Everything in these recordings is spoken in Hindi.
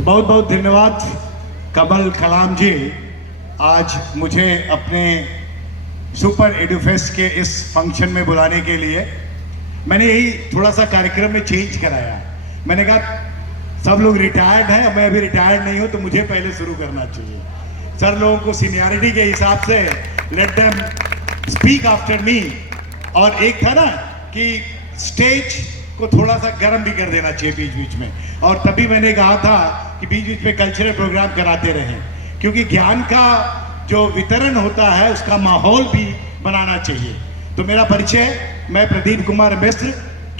तो बहुत बहुत धन्यवाद कमल कलाम जी, आज मुझे अपने सुपर एडुफेस्ट के इस फंक्शन में बुलाने के लिए। मैंने यही थोड़ा सा कार्यक्रम में चेंज कराया। मैंने कहा सब लोग रिटायर्ड हैं, मैं अभी रिटायर्ड नहीं हूं, तो मुझे पहले शुरू करना चाहिए। सर लोगों को सीनियरिटी के हिसाब से let them speak after me. और एक था ना कि स्टेज को थोड़ा सा गर्म भी कर देना चाहिए बीच बीच में, और तभी मैंने कहा था कि बीच बीच में कल्चरल प्रोग्राम कराते रहें, क्योंकि ज्ञान का जो वितरण होता है उसका माहौल भी बनाना चाहिए। तो मेरा परिचय, मैं प्रदीप कुमार मिश्र,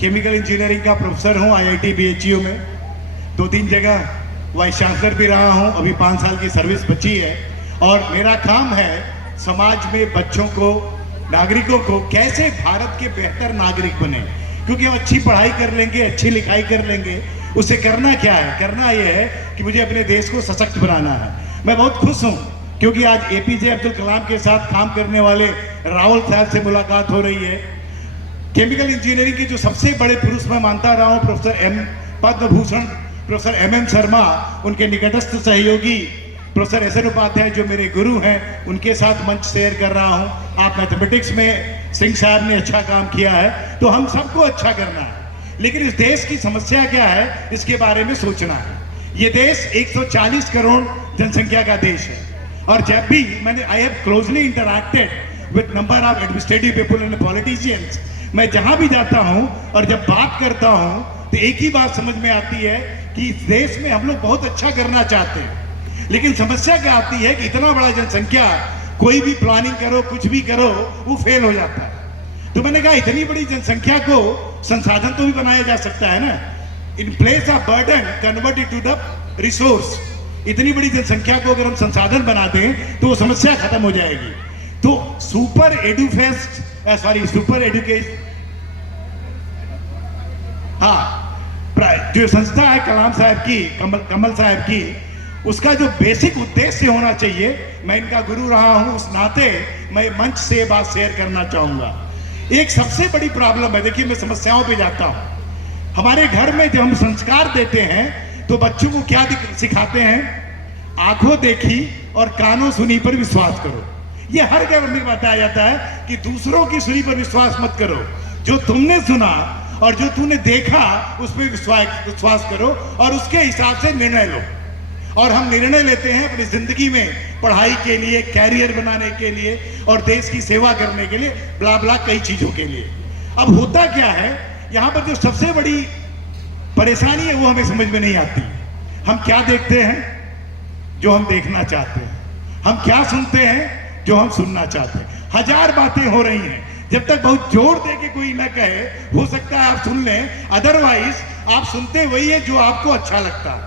केमिकल इंजीनियरिंग का प्रोफेसर हूँ IIT BHU में, 2-3 जगह वाइस चांसलर भी रहा हूँ, अभी 5 साल की सर्विस बची है। और मेरा काम है समाज में बच्चों को, नागरिकों को कैसे भारत के बेहतर नागरिक बने, क्योंकि हम अच्छी पढ़ाई कर लेंगे, अच्छी लिखाई कर लेंगे, उसे करना क्या है? करना यह है कि मुझे अपने देश को सशक्त बनाना है। मैं बहुत खुश हूँ क्योंकि आज APJ अब्दुल कलाम के साथ काम करने वाले रावल साहब से मुलाकात हो रही है। केमिकल इंजीनियरिंग के जो सबसे बड़े पुरुष मैं मानता रहा हूँ, पद्म भूषण प्रोफेसर MM शर्मा, उनके निकटस्थ सहयोगी प्रोफेसर SN उपाध्याय जो मेरे गुरु हैं, उनके साथ मंच शेयर कर रहा हूँ। आप मैथमेटिक्स में सिंह साहब ने अच्छा काम किया है, तो हम सबको अच्छा करना है। लेकिन इस देश की समस्या क्या है, इसके बारे में सोचना है। ये देश 140 करोड़ जनसंख्या का देश है, और जब भी I have closely interacted with number of administrative people and politicians, मैं जहां भी जाता हूं और जब बात करता हूं तो एक ही बात समझ में आती है कि इस देश में हम लोग बहुत अच्छा करना चाहते हैं, लेकिन समस्या क्या आती है कि इतना बड़ा जनसंख्या, कोई भी प्लानिंग करो, कुछ भी करो, वो फेल हो जाता है। तो मैंने कहा इतनी बड़ी जनसंख्या को संसाधन तो भी बनाया जा सकता है ना। In place of burden convert it to the resource. इतनी बड़ी जनसंख्या को अगर हम संसाधन बना दें तो वो समस्या खत्म हो जाएगी। तो सुपर एडुकेशन, हाँ, जो संस्था है कलाम साहब की, कमल साहब की, उसका जो बेसिक उद्देश्य होना चाहिए, मैं इनका गुरु रहा हूं, उस नाते मैं मंच से बात शेयर करना चाहूंगा। एक सबसे बड़ी प्रॉब्लम है, देखिए मैं समस्याओं पे जाता हूं। हमारे घर में जब हम संस्कार देते हैं तो बच्चों को क्या सिखाते हैं? आंखों देखी और कानों सुनी पर विश्वास करो। ये हर घर में बताया जाता है कि दूसरों की सुनी पर विश्वास मत करो, जो तुमने सुना और जो तूने देखा उस पर विश्वास करो और उसके हिसाब से निर्णय लो। और हम निर्णय लेते हैं अपनी जिंदगी में, पढ़ाई के लिए, कैरियर बनाने के लिए और देश की सेवा करने के लिए, ब्ला ब्ला कई चीजों के लिए। अब होता क्या है, यहाँ पर जो सबसे बड़ी परेशानी है वो हमें समझ में नहीं आती। हम क्या देखते हैं? जो हम देखना चाहते हैं। हम क्या सुनते हैं? जो हम सुनना चाहते हैं। हजार बातें हो रही हैं, जब तक बहुत जोर दे के कोई ना कहे, हो सकता है आप सुन लें, अदरवाइज आप सुनते वही है जो आपको अच्छा लगता है।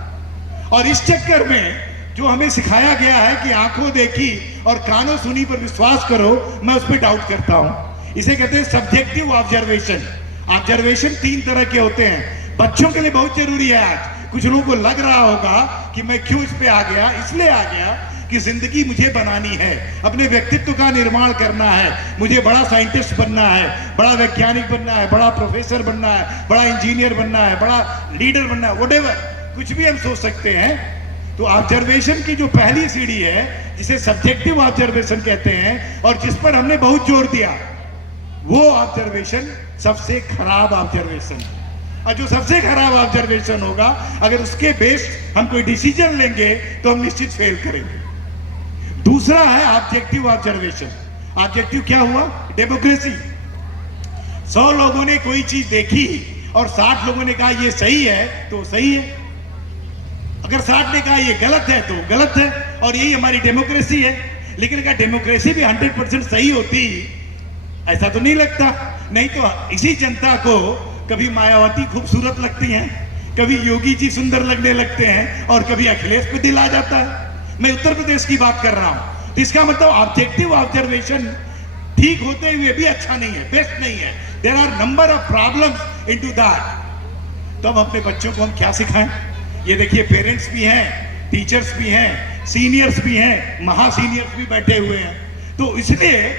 और इस चक्कर में जो हमें सिखाया गया है कि आंखों देखी और कानों सुनी पर विश्वास करो, मैं उस पर डाउट करता हूं। इसे कहते हैं सब्जेक्टिव ऑब्जर्वेशन। ऑब्जर्वेशन 3 तरह के होते हैं। बच्चों के लिए बहुत जरूरी है आज। कुछ लोगों को लग रहा होगा कि मैं क्यों इस पे आ गया, इसलिए आ गया कि जिंदगी मुझे बनानी है, अपने व्यक्तित्व का निर्माण करना है, मुझे बड़ा साइंटिस्ट बनना है, बड़ा वैज्ञानिक बनना है, बड़ा प्रोफेसर बनना है, बड़ा इंजीनियर बनना है, बड़ा लीडर बनना है, व्हाटएवर, कुछ भी हम सोच सकते हैं। तो ऑब्जर्वेशन की जो पहली सीढ़ी है, जिसे सब्जेक्टिव ऑब्जर्वेशन कहते हैं, और जिस पर हमने बहुत जोर दिया, वो ऑब्जर्वेशन सबसे खराब ऑब्जर्वेशन है। और जो सबसे खराब ऑब्जर्वेशन होगा, अगर उसके बेस्ड हम कोई डिसीजन लेंगे तो हम निश्चित फेल करेंगे। दूसरा है ऑब्जेक्टिव ऑब्जर्वेशन। ऑब्जेक्टिव क्या हुआ? डेमोक्रेसी। 100 लोगों ने कोई चीज देखी और 60 लोगों ने कहा ये सही है तो सही है, अगर 60 ने कहा ये गलत है तो गलत है, और यही हमारी डेमोक्रेसी है। लेकिन अगर डेमोक्रेसी भी 100% सही होती, ऐसा तो नहीं लगता। नहीं तो इसी जनता को कभी मायावती खूबसूरत लगती हैं, कभी योगी जी सुंदर लगने लगते हैं, और कभी अखिलेश पे दिल आ जाता है। मैं उत्तर प्रदेश की बात कर रहा हूं। तो इसका मतलब ऑब्जेक्टिव ऑब्जर्वेशन ठीक होते हुए भी अच्छा नहीं है, बेस्ट नहीं है। There are number of problems into that. तो अब अपने बच्चों को हम क्या सिखाएं? ये देखिए, पेरेंट्स भी हैं, टीचर्स भी हैं, सीनियर्स भी हैं, महासीनियर्स भी बैठे हुए हैं। तो इसलिए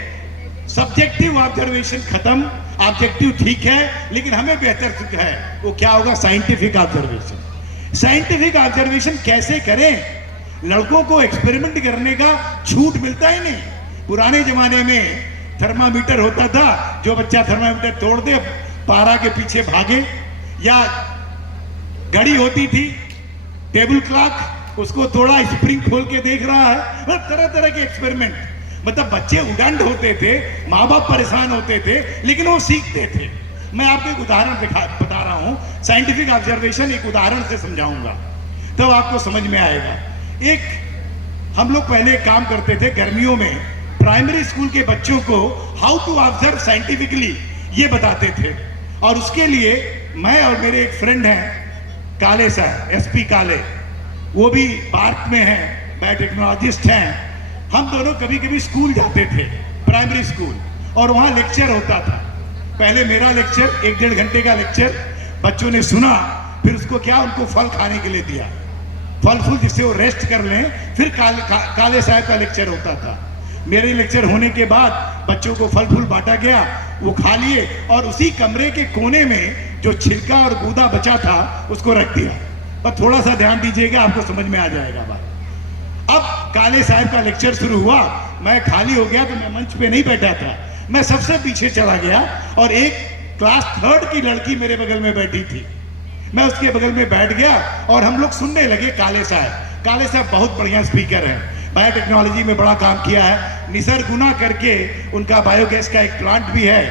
सब्जेक्टिव ऑब्जर्वेशन खत्म, ऑब्जेक्टिव ठीक है, लेकिन हमें बेहतर है वो क्या होगा? Scientific observation. साइंटिफिक ऑब्जर्वेशन कैसे करें? लड़कों को एक्सपेरिमेंट करने का छूट मिलता ही नहीं। पुराने जमाने में थर्मामीटर होता था, जो बच्चा थर्मामीटर तोड़ दे पारा के पीछे भागे, या घड़ी होती थी टेबल क्लॉक, उसको तोड़ा स्प्रिंग खोल के देख रहा है। मतलब तरह तरह के एक्सपेरिमेंट, मतलब बच्चे उदंड होते थे, माँ बाप परेशान होते थे, लेकिन वो सीखते थे। मैं आपको एक उदाहरण बता रहा हूं, साइंटिफिक ऑब्जर्वेशन एक उदाहरण से समझाऊंगा, तब तो आपको समझ में आएगा। एक हम लोग पहले काम करते थे गर्मियों में, प्राइमरी स्कूल के बच्चों को हाउ टू ऑब्जर्व साइंटिफिकली ये बताते थे। और उसके लिए मैं और मेरे एक फ्रेंड हैं काले सर, एसपी काले, वो भी भारत में हैं, बायोटेक्नोलॉजिस्ट हैं। हम दोनों कभी कभी स्कूल जाते थे, प्राइमरी स्कूल, और वहाँ लेक्चर होता था। पहले मेरा लेक्चर 1-1.5 घंटे का लेक्चर, बच्चों ने सुना, फिर उसको क्या, उनको फल खाने के लिए दिया, फल फूल जिससे वो रेस्ट कर लें। फिर काले साहब का लेक्चर होता था। मेरे लेक्चर होने के बाद बच्चों को फल फूल बांटा गया, वो खा लिए, और उसी कमरे के कोने में जो छिलका और गूदा बचा था उसको रख दिया। पर थोड़ा सा ध्यान दीजिएगा, आपको समझ में आ जाएगा बात। अब काले साहब का लेक्चर शुरू हुआ, मैं खाली हो गया, तो मैं मंच पे नहीं बैठा था, मैं सबसे पीछे चला गया, और एक क्लास 3rd की लड़की मेरे बगल में बैठी थी, मैं उसके बगल में बैठ गया और हम लोग सुनने लगे काले साहब। काले साहब बहुत बढ़िया स्पीकर हैं, बायोटेक्नोलॉजी में बड़ा काम किया है, निसर्गुना करके उनका बायोगैस का एक प्लांट भी है।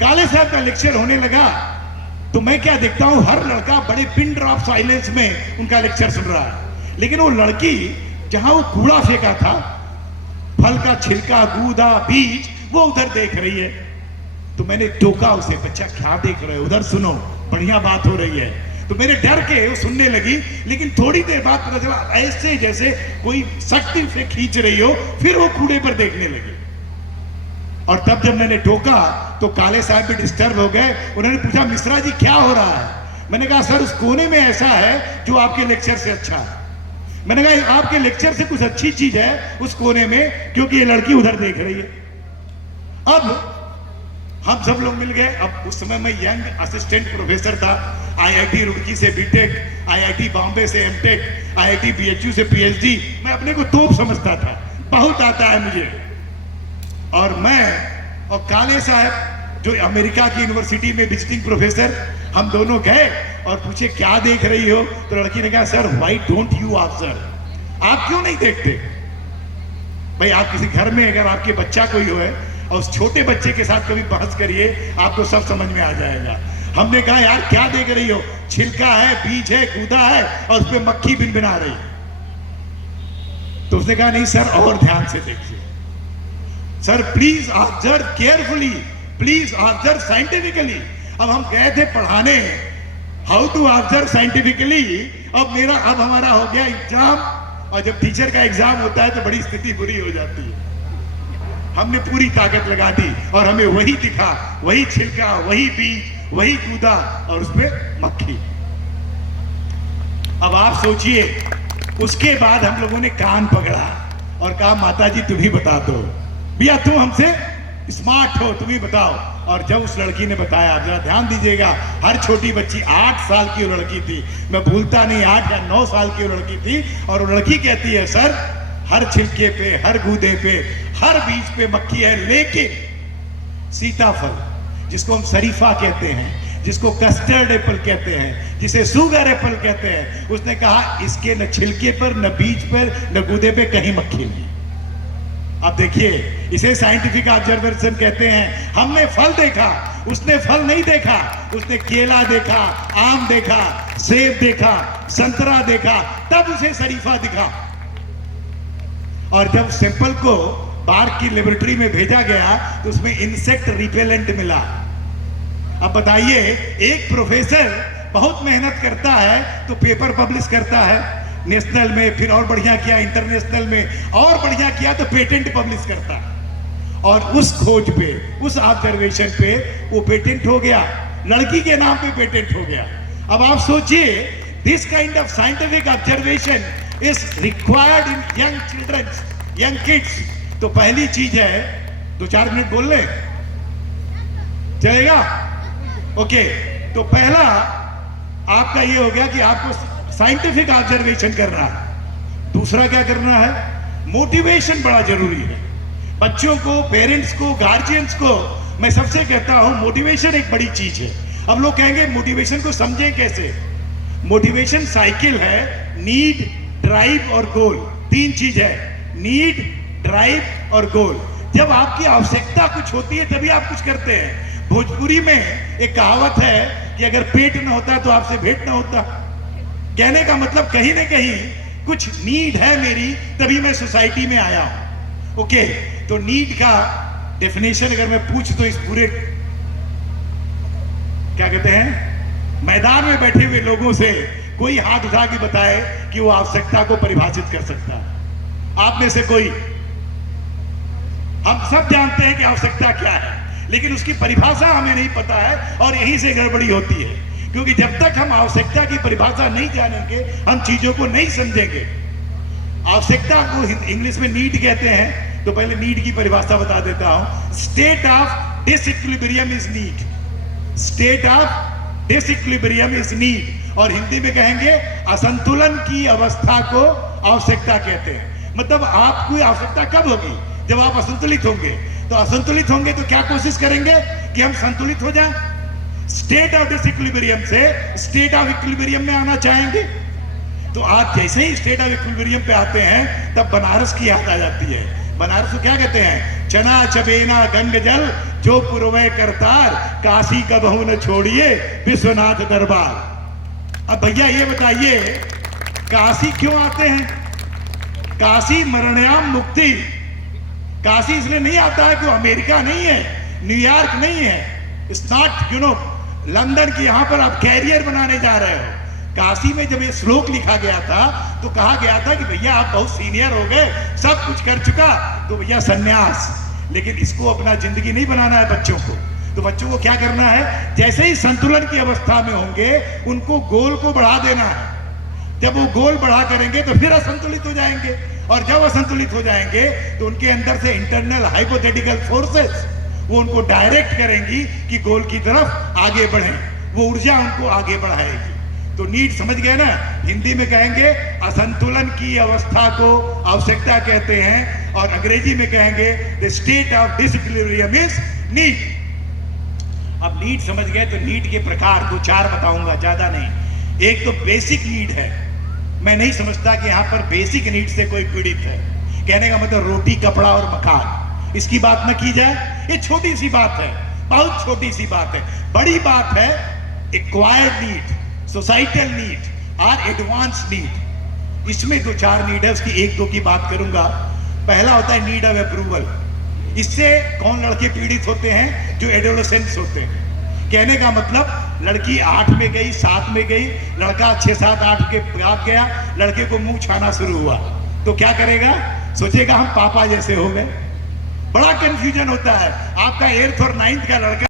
काले साहब का लेक्चर होने लगा तो मैं क्या देखता हूं, हर लड़का बड़े पिन ड्रॉप साइलेंस में उनका लेक्चर सुन रहा है, लेकिन वो लड़की जहां वो कूड़ा फेंका था, फल का छिलका, गूदा, बीज, वो उधर देख रही है। तो मैंने टोका उसे, बच्चा क्या देख रहे हो, उधर सुनो, बढ़िया बात हो रही है। तो मेरे डर के वो सुनने लगी, लेकिन थोड़ी देर बाद पता चला ऐसे जैसे कोई शक्ति से खींच रही हो, फिर वो कूड़े पर देखने लगी। और तब जब मैंने टोका तो काले साहब भी डिस्टर्ब हो गए। उन्होंने पूछा, मिश्रा जी क्या हो रहा है? मैंने कहा, सर उस कोने में ऐसा है जो आपके लेक्चर से अच्छा है। मैंने कहा, आपके लेक्चर से कुछ अच्छी चीज है उस कोने में, क्योंकि ये लड़की उधर देख रही है। अब हम सब लोग मिल गए। अब उस समय मैं यंग असिस्टेंट प्रोफेसर था, आईआईटी रुड़की से बीटेक, आईआईटी बॉम्बे से एमटेक, आईआईटी बीएचयू से पीएचडी। मैं अपने को तोप समझता था, बहुत आता है मुझे। और मैं और काले साहब जो अमेरिका की यूनिवर्सिटी में विजिटिंग प्रोफेसर, हम दोनों गए और पूछे क्या देख रही हो? तो लड़की ने कहा, sir why don't you observe, आप क्यों नहीं देखते? भाई आप किसी घर में अगर आपके बच्चा कोई हो और उस छोटे बच्चे के साथ कभी बहस करिए, आपको सब समझ में आ जाएगा। हमने कहा, यार क्या देख रही हो? छिलका है, बीज है, गूदा है, और उसपे मक्खी भिनभिना रही। तो उसने कहा, नहीं सर और ध्यान से देखिए, sir please observe carefully, please observe scientifically. अब हम गए थे पढ़ाने हाउ टू ऑब्जर्व साइंटिफिकली। अब हमारा हो गया एग्जाम, और जब टीचर का एग्जाम होता है तो बड़ी स्थिति बुरी हो जाती है। हमने पूरी ताकत लगा दी और हमें वही दिखा, वही छिलका, वही बीज, वही कूदा, और उसमें मक्खी। अब आप सोचिए, उसके बाद हम लोगों ने कान पकड़ा और कहा, माता जी तुम ही बता दो, भैया तुम हमसे स्मार्ट हो, तुम ही बताओ। और जब उस लड़की ने बताया, आप जरा ध्यान दीजिएगा, हर छोटी बच्ची, 8 साल की वो लड़की थी, मैं भूलता नहीं, 8 या 9 साल की वो लड़की थी, और वो लड़की कहती है, सर हर छिलके पे, हर गूदे पे, हर बीज पे मक्खी है, लेकिन सीताफल जिसको हम शरीफा कहते हैं, जिसको कस्टर्ड एप्पल कहते हैं, जिसे सुगर एप्पल कहते हैं, उसने कहा इसके न छिलके पर, न बीज पर, न गूदे पे कहीं मक्खी नहीं। अब देखिए, इसे साइंटिफिक ऑब्जर्वेशन कहते हैं। हमने फल देखा, उसने फल नहीं देखा, उसने केला देखा, आम देखा, सेब देखा, संतरा देखा, तब उसे शरीफा दिखा। और जब सैंपल को बार्क की लेबोरेटरी में भेजा गया तो उसमें इंसेक्ट रिपेलेंट मिला। अब बताइए, एक प्रोफेसर बहुत मेहनत करता है तो पेपर पब्लिश करता है नेशनल में, फिर और बढ़िया किया इंटरनेशनल में, और बढ़िया किया तो पेटेंट पब्लिश करता है। और उस खोज पे, उस ऑब्जर्वेशन पे वो पेटेंट हो गया, लड़की के नाम पे पेटेंट हो गया। अब आप सोचिए, this kind of scientific observation is required in young children, young kids. तो पहली चीज है, 2-4 मिनट बोल ले, चलेगा? ओके। तो पहला आपका ये हो गया कि आपको साइंटिफिक ऑब्जर्वेशन करना है। दूसरा क्या करना है, मोटिवेशन बड़ा जरूरी है। बच्चों को, पेरेंट्स को, गार्जियंस को मैं सबसे कहता हूं मोटिवेशन एक बड़ी चीज है। अब लोग कहेंगे मोटिवेशन को समझें कैसे। मोटिवेशन साइकिल है, नीड, ड्राइव और गोल। तीन चीज है, नीड, ड्राइव और गोल। जब आपकी आवश्यकता कुछ होती है तभी आप कुछ करते हैं। भोजपुरी में एक कहावत है कि अगर पेट न होता तो आपसे भेंट न होता। कहने का मतलब कहीं ना कहीं कुछ नीड है मेरी, तभी मैं सोसाइटी में आया हूं। ओके, तो नीड का डेफिनेशन अगर मैं पूछ तो इस पूरे क्या कहते हैं मैदान में बैठे हुए लोगों से कोई हाथ उठा के बताए कि वो आवश्यकता को परिभाषित कर सकता है। आप में से कोई? हम सब जानते हैं कि आवश्यकता क्या है, लेकिन उसकी परिभाषा हमें नहीं पता है और यहीं से गड़बड़ी होती है। क्योंकि जब तक हम आवश्यकता की परिभाषा नहीं जानेंगे, हम चीजों को नहीं समझेंगे। आवश्यकता को इंग्लिश में नीड कहते हैं, तो पहले नीड की परिभाषा बता देता हूं। State of disequilibrium is need. State of disequilibrium is need, और हिंदी में कहेंगे असंतुलन की अवस्था को आवश्यकता कहते हैं। मतलब आपकी आवश्यकता कब होगी? जब आप असंतुलित होंगे। तो असंतुलित होंगे तो क्या कोशिश करेंगे कि हम संतुलित हो जाएं। स्टेट ऑफ डिसइक्विलिब्रियम से स्टेट ऑफ इक्विलिब्रियम में आना चाहेंगे। तो आप जैसे ही स्टेट ऑफ इक्विलिब्रियम पे आते हैं तब बनारस की याद आ जाती है। बनारस को क्या कहते हैं? चना चबेना गंग जल जो पुरवे करतार, काशी का बहु न छोड़िए विश्वनाथ दरबार। अब भैया ये बताइए, काशी क्यों आते हैं? काशी मरण्याम मुक्ति। काशी इसलिए नहीं आता है कि अमेरिका नहीं है, न्यूयॉर्क नहीं है, इट्स नॉट लंदन की यहां पर आप कैरियर बनाने जा रहे हो। काशी में जब ये श्लोक लिखा गया था तो कहा गया था कि भैया आप बहुत सीनियर हो गए, सब कुछ कर चुका, तो भैया सन्यास। लेकिन इसको अपना जिंदगी नहीं बनाना है बच्चों को। तो बच्चों को क्या करना है? जैसे ही संतुलन की अवस्था में होंगे उनको गोल को बढ़ा देना है। जब वो गोल बढ़ा करेंगे तो फिर असंतुलित हो जाएंगे, और जब असंतुलित हो जाएंगे तो उनके अंदर से इंटरनल हाइपोथेटिकल फोर्सेस वो उनको डायरेक्ट करेंगी कि गोल की तरफ आगे बढ़ें। वो ऊर्जा उनको आगे बढ़ाएगी। तो नीड समझ गए ना? हिंदी में कहेंगे असंतुलन की अवस्था को आवश्यकता कहते हैं, और अंग्रेजी में कहेंगे the state of disequilibrium is need. अब नीड समझ गए तो नीड के प्रकार दो चार बताऊंगा, ज्यादा नहीं। एक तो बेसिक नीड है। मैं नहीं समझता कि यहां पर बेसिक नीड से कोई पीड़ित है। कहने का मतलब रोटी, कपड़ा और मकान, इसकी बात न की जाए। ये छोटी सी बात है, बहुत छोटी सी बात है। बड़ी बात है एक्वायर्ड नीड, सोसाइटल नीड और एडवांस नीड। इसमें दो चार नीड है, उसकी एक दो की बात करूंगा। पहला होता है नीड ऑफ अप्रूवल। इससे कौन लड़के पीड़ित होते हैं? जो एडोलेसेंट्स होते हैं। कहने का मतलब लड़की 8 में गई, 7 में गई, लड़का 6, 7, 8 के बाद गया, लड़के को मुंह छाना शुरू हुआ, तो क्या करेगा? सोचेगा हम पापा जैसे हो गए। बड़ा कंफ्यूजन होता है। आपका 8th और 9th का लड़का